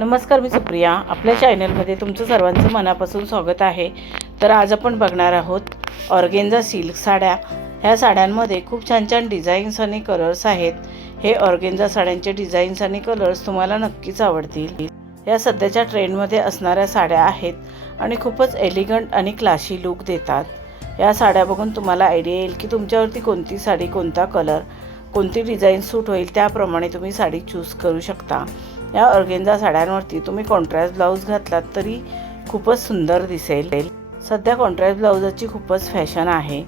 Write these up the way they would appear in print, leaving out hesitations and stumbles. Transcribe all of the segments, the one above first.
नमस्कार, मी सुप्रिया. आपल्या चॅनलमध्ये तुमचं सर्वांचं मनापासून स्वागत आहे. तर आज आपण बघणार आहोत ऑर्गेन्झा सिल्क साड्या. ह्या साड्यांमध्ये खूप छान छान डिझाईन्स आणि कलर्स आहेत. हे ऑर्गेन्झा साड्यांचे डिझाईन्स आणि कलर्स तुम्हाला नक्कीच आवडतील. या सध्याच्या ट्रेंडमध्ये असणाऱ्या साड्या आहेत आणि खूपच एलिगंट आणि क्लासी लुक देतात. या साड्या बघून तुम्हाला आयडिया येईल की तुमच्यावरती कोणती साडी, कोणता कलर, कोणती डिझाईन सूट होईल, त्याप्रमाणे तुम्ही साडी चूज करू शकता. या ऑर्गेन्झा साड्यांवरती तुम्ही कॉन्ट्रास्ट ब्लाऊज घातलात तरी खूपच सुंदर दिसेल. सध्या कॉन्ट्रास्ट ब्लाऊजाची खूपच फॅशन आहे.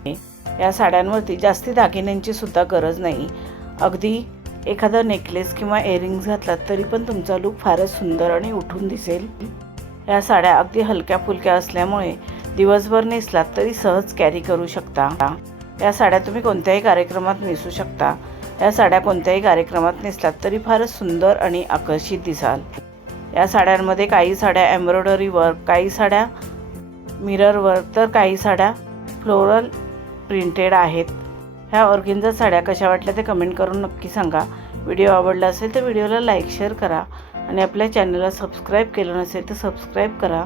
या साड्यांवरती जास्ती दागिन्यांची सुद्धा गरज नाही. अगदी एखादा नेकलेस किंवा इयरिंग्स घातलात तरी पण तुमचा लूक फारच सुंदर आणि उठून दिसेल. या साड्या अगदी हलक्या फुलक्या असल्यामुळे दिवसभर नेसलात तरी सहज कॅरी करू शकता. या साड्या तुम्ही कोणत्याही कार्यक्रमात नेसू शकता. या साड्या कोणत्याही कार्यक्रमात नेसलात तरी फारच सुंदर आणि आकर्षित दिसाल. या साड्यांमध्ये काही साड्या एम्ब्रॉयडरी वर्क, काही साड्या मिरर वर्क, तर काही साड्या फ्लोरल प्रिंटेड आहेत. ह्या ऑर्गेन्झा साड्या कशा वाटल्या ते कमेंट करून नक्की सांगा. व्हिडिओ आवडला असेल तर व्हिडिओला लाईक, शेअर करा आणि आपल्या चॅनलला सबस्क्राईब केलं नसेल तर सबस्क्राईब करा.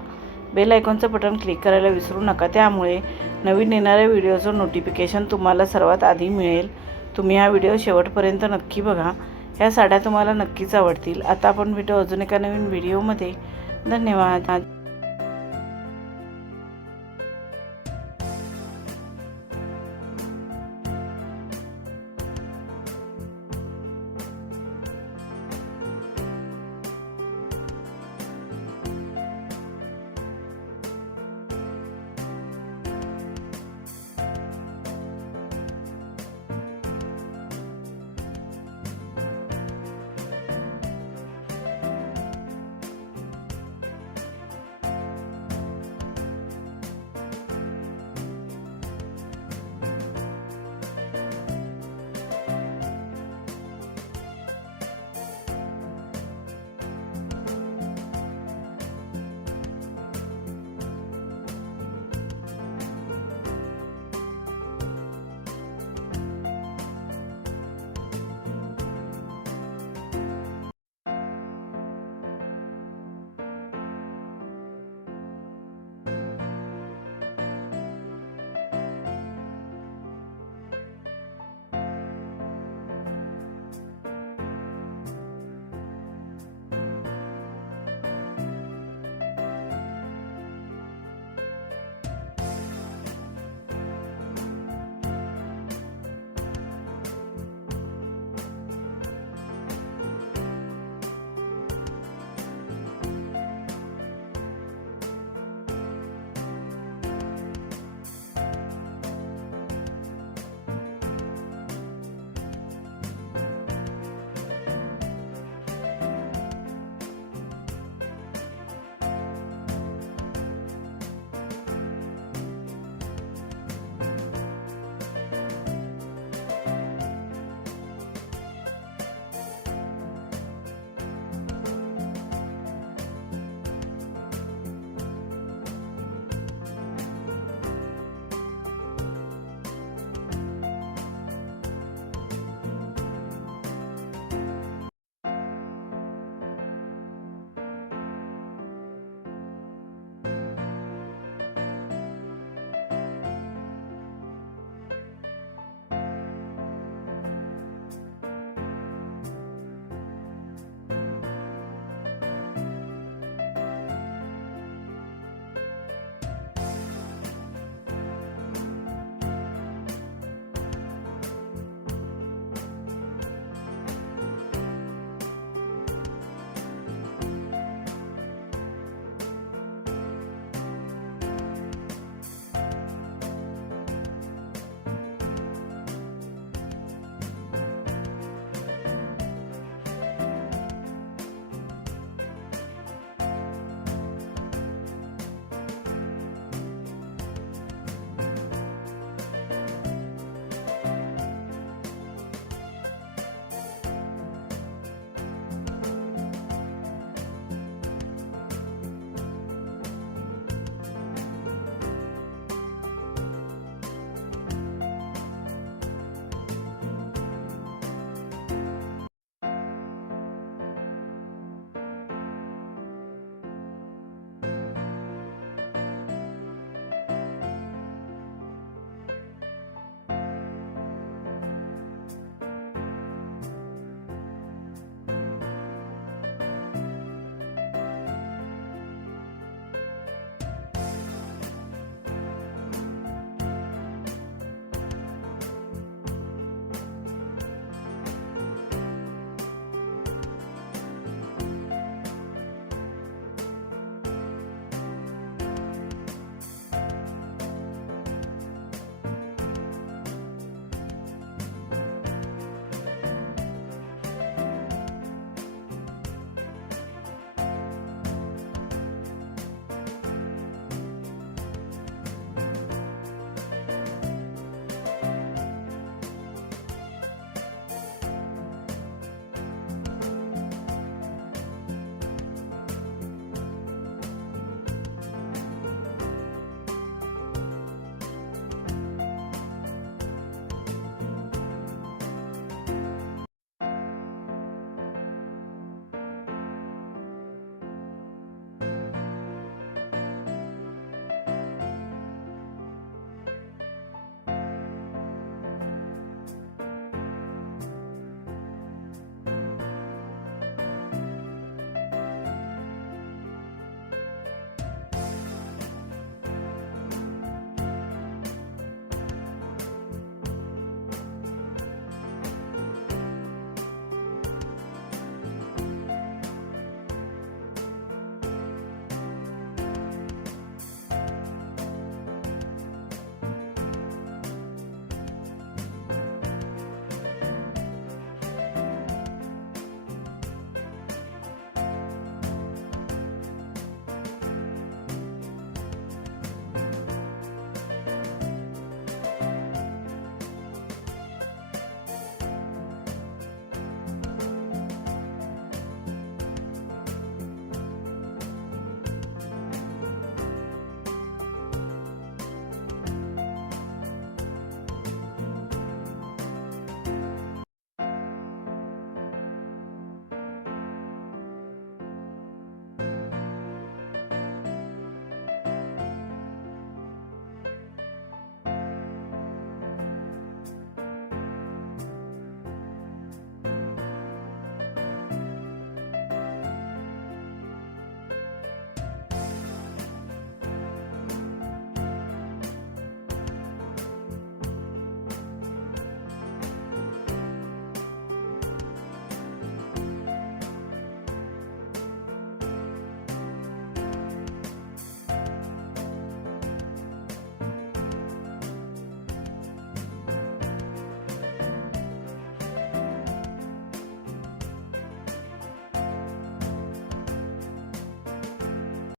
बेल आयकॉनचं बटन क्लिक करायला विसरू नका. त्यामुळे नवीन येणाऱ्या व्हिडिओचं नोटिफिकेशन तुम्हाला सर्वात आधी मिळेल. तुम्ही हा व्हिडिओ शेवटपर्यंत नक्की बघा. ह्या साड्या तुम्हाला नक्कीच आवडतील. आता आपण भेटू अजून एका नवीन व्हिडिओमध्ये. धन्यवाद.